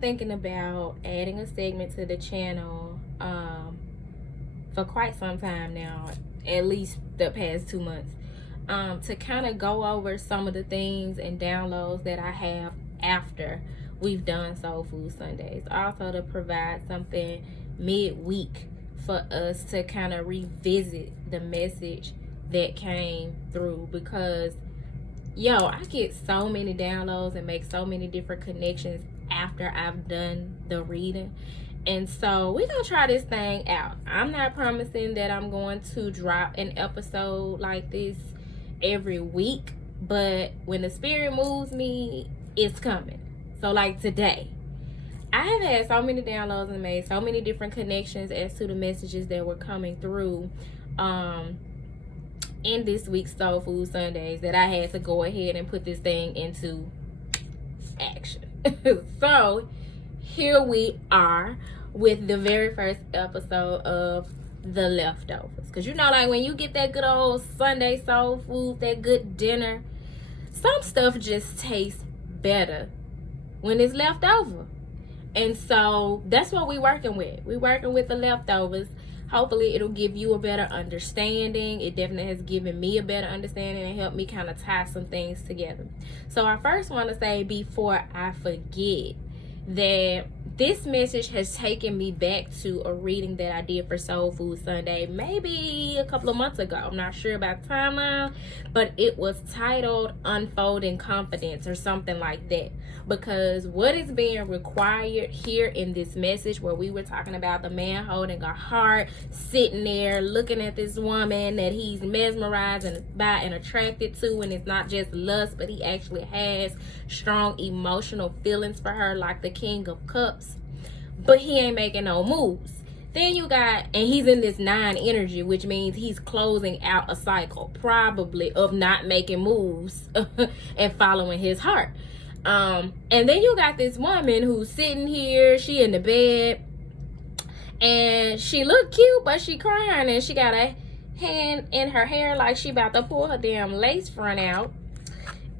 thinking about adding a segment to the channel for quite some time now, at least the past 2 months, to kind of go over some of the things and downloads that I have after we've done Soul Food Sundays. Also to provide something midweek for us to kind of revisit the message that came through, because I get so many downloads and make so many different connections after I've done the reading. And so we're gonna try this thing out. I'm not promising that I'm going to drop an episode like this every week, but when the spirit moves me, it's coming. So like today, I have had so many downloads and made so many different connections as to the messages that were coming through in this week's Soul Food Sundays that I had to go ahead and put this thing into action. So here we are with the very first episode of The Leftovers. Because like when you get that good old Sunday soul food, that good dinner, some stuff just tastes better when it's left over. And so that's what we're working with. We're working with the leftovers. Hopefully it'll give you a better understanding. It definitely has given me a better understanding and helped me kind of tie some things together. So I first want to say, before I forget, that this message has taken me back to a reading that I did for Soul Food Sunday maybe a couple of months ago. I'm not sure about timeline, but it was titled Unfolding Confidence or something like that. Because what is being required here in this message, where we were talking about the man holding a heart, sitting there looking at this woman that he's mesmerized by and attracted to, and it's not just lust, but he actually has strong emotional feelings for her, like the King of Cups, but he ain't making no moves. Then you got, and he's in this 9 energy, which means he's closing out a cycle, probably, of not making moves and following his heart. And then you got this woman who's sitting here, she in the bed, and she look cute, but she crying, and she got a hand in her hair like she about to pull her damn lace front out,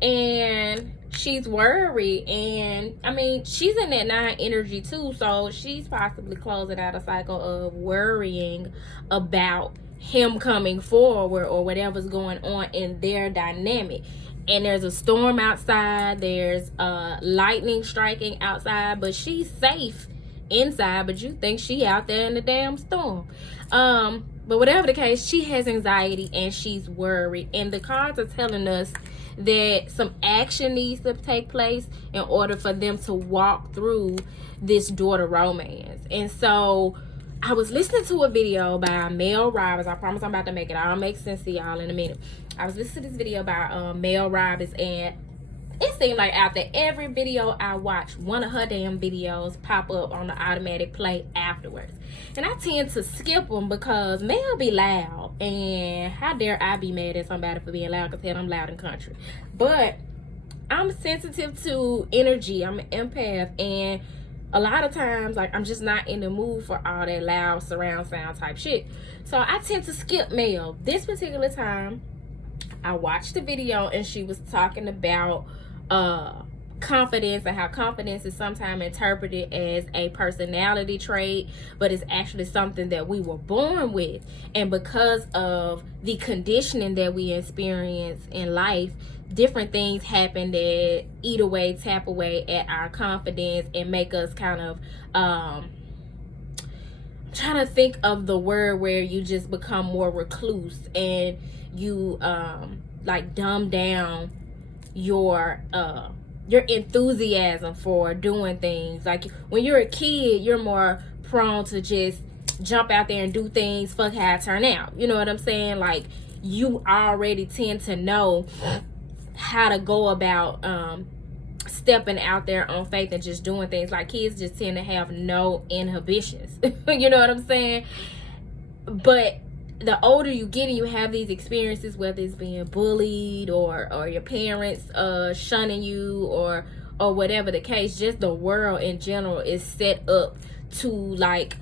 and she's worried. And I mean, she's in that 9 energy too, so she's possibly closing out a cycle of worrying about him coming forward or whatever's going on in their dynamic. And there's a storm outside, there's lightning striking outside, but she's safe inside, but you think she out there in the damn storm. But whatever the case, she has anxiety and she's worried, and the cards are telling us that some action needs to take place in order for them to walk through this daughter romance. And so I was listening to a video by Mel Robbins. I promise I'm about to make it all make sense to y'all in a minute. I was listening to this video by Mel Robbins, and it seemed like after every video I watch, one of her damn videos pop up on the automatic play afterwards. And I tend to skip them because Mel be loud, and how dare I be mad at somebody for being loud, because I'm loud and country. But I'm sensitive to energy. I'm an empath, and a lot of times, like, I'm just not in the mood for all that loud surround sound type shit. So I tend to skip Mel. This particular time, I watched the video, and she was talking about confidence, and how confidence is sometimes interpreted as a personality trait, but it's actually something that we were born with. And because of the conditioning that we experience in life, different things happen that eat away, tap away at our confidence, and make us kind of trying to think of the word where you just become more recluse, and you like dumb down your enthusiasm for doing things. Like when you're a kid, you're more prone to just jump out there and do things, fuck how it turn out. You know what I'm saying? Like, you already tend to know how to go about stepping out there on faith and just doing things. Like, kids just tend to have no inhibitions. You know what I'm saying? But the older you get and you have these experiences, whether it's being bullied or your parents shunning you or whatever the case, just the world in general is set up to like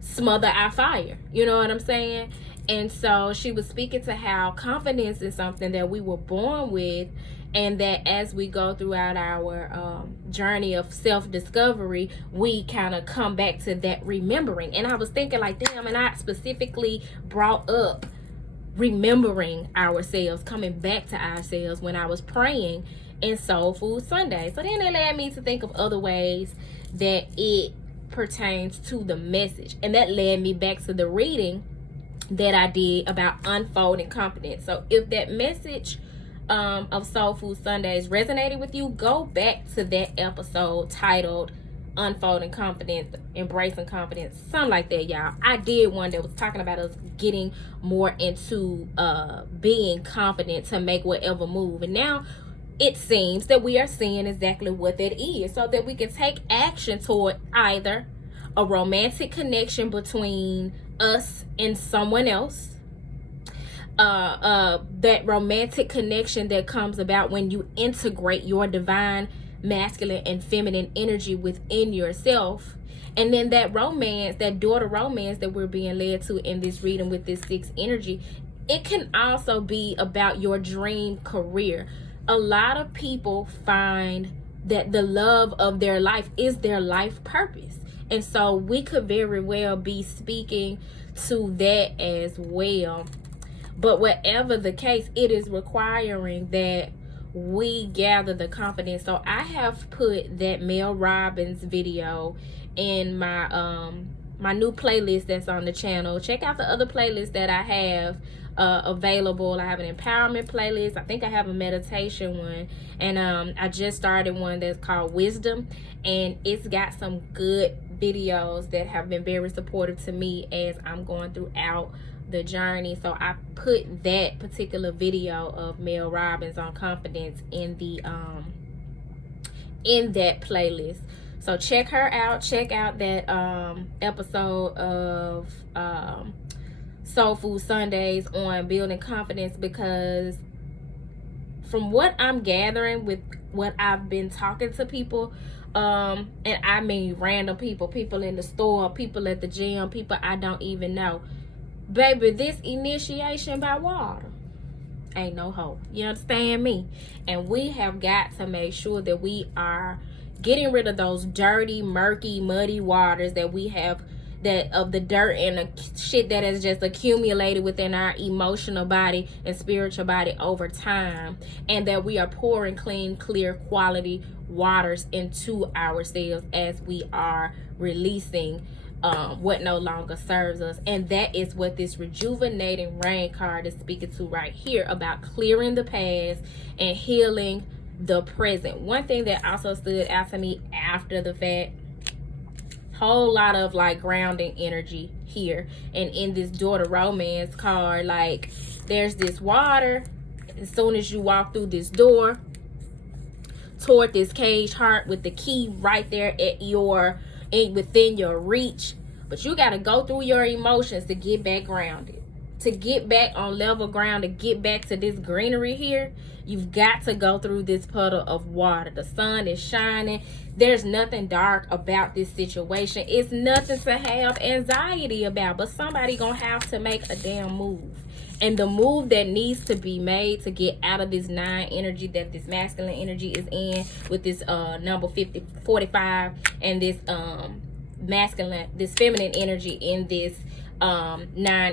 smother our fire. You know what I'm saying? And so she was speaking to how confidence is something that we were born with, and that as we go throughout our journey of self-discovery, we kind of come back to that remembering. And I was thinking like, damn, and I specifically brought up remembering ourselves, coming back to ourselves when I was praying in Soul Food Sunday. So then it led me to think of other ways that it pertains to the message, and that led me back to the reading that I did about unfolding confidence. So if that message of Soul Food Sundays resonated with you, go back to that episode titled Unfolding Confidence, Embracing Confidence, something like that, y'all. I did one that was talking about us getting more into being confident to make whatever move, and now it seems that we are seeing exactly what that is, so that we can take action toward either a romantic connection between us and someone else, that romantic connection that comes about when you integrate your divine masculine and feminine energy within yourself, and then that romance, that daughter romance that we're being led to in this reading with this 6 energy. It can also be about your dream career. A lot of people find that the love of their life is their life purpose, and so we could very well be speaking to that as well. But whatever the case, it is requiring that we gather the confidence. So I have put that Mel Robbins video in my my new playlist that's on the channel. Check out the other playlists that I have available. I have an empowerment playlist. I think I have a meditation one, and I just started one that's called Wisdom, and it's got some good videos that have been very supportive to me as I'm going throughout the journey. So I put that particular video of Mel Robbins on confidence in the in that playlist. So check her out. Check out that episode of Soul Food Sundays on building confidence, because from what I'm gathering with what I've been talking to people, and I mean random people in the store, people at the gym, people I don't even know, baby, this initiation by water ain't no hope. You understand me? And we have got to make sure that we are getting rid of those dirty, murky, muddy waters that we have, that of the dirt and the shit that has just accumulated within our emotional body and spiritual body over time, and that we are pouring clean, clear, quality waters into ourselves as we are releasing what no longer serves us. And that is what this rejuvenating rain card is speaking to right here, about clearing the past and healing the present. One thing that also stood out to me after the fact, whole lot of like grounding energy here, and in this daughter romance card, like there's this water. As soon as you walk through this door toward this caged heart with the key right there at your within your reach, but you got to go through your emotions to get back grounded, to get back on level ground, to get back to this greenery here. You've got to go through this puddle of water. The sun is shining. There's nothing dark about this situation. It's nothing to have anxiety about, but somebody gonna have to make a damn move. And the move that needs to be made to get out of this 9 energy that this masculine energy is in, with this number 45, and this masculine, this feminine energy in this 9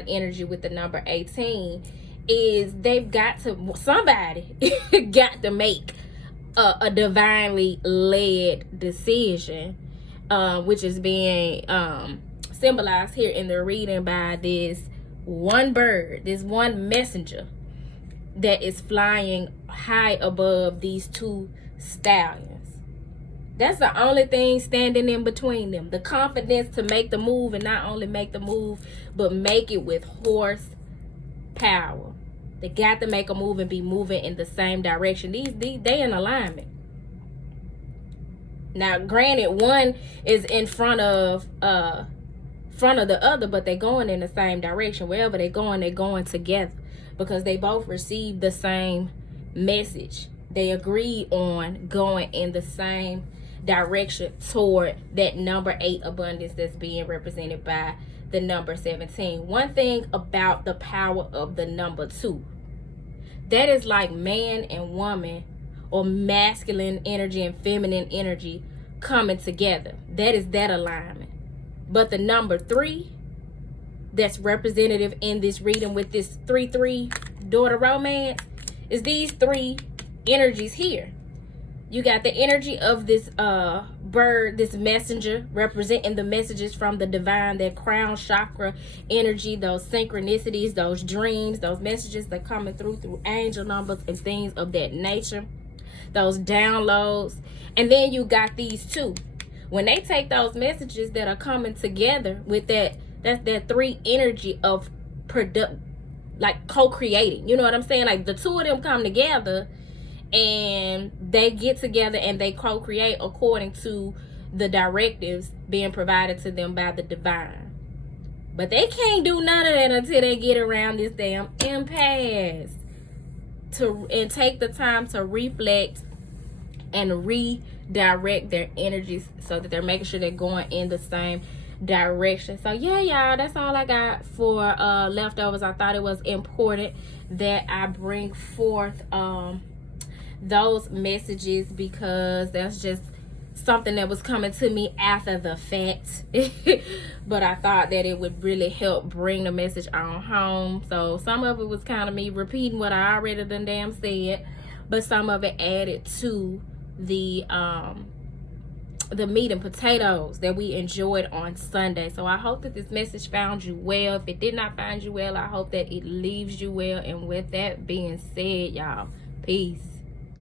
energy with the number 18, is they've got to, somebody got to make a divinely led decision, which is being symbolized here in the reading by this one bird, this one messenger that is flying high above these 2 stallions. That's the only thing standing in between them. The confidence to make the move, and not only make the move, but make it with horse power. They got to make a move and be moving in the same direction. They in alignment. Now, granted, one is in front of the other, but they're going in the same direction. Wherever they're going together, because they both receive the same message. They agree on going in the same direction toward that number 8 abundance that's being represented by the number 17. One thing about the power of the number 2, that is like man and woman or masculine energy and feminine energy coming together. That is that alignment. But the number 3 that's representative in this reading with this 3-3 daughter romance is these 3 energies here. You got the energy of this bird, this messenger, representing the messages from the divine, that crown chakra energy, those synchronicities, those dreams, those messages that coming through angel numbers and things of that nature, those downloads. And then you got these 2. When they take those messages that are coming together with that's that 3 energy of like co-creating. You know what I'm saying? Like the 2 of them come together and they get together and they co-create according to the directives being provided to them by the divine. But they can't do none of that until they get around this damn impasse and take the time to reflect and redirect their energies so that they're making sure they're going in the same direction. So yeah, y'all, that's all I got for leftovers. I thought it was important that I bring forth those messages because that's just something that was coming to me after the fact. But I thought that it would really help bring the message on home. So some of it was kind of me repeating what I already done damn said, but some of it added to the meat and potatoes that we enjoyed on Sunday. So I hope that this message found you well. If it did not find you well, I hope that it leaves you well. And with that being said, y'all, peace.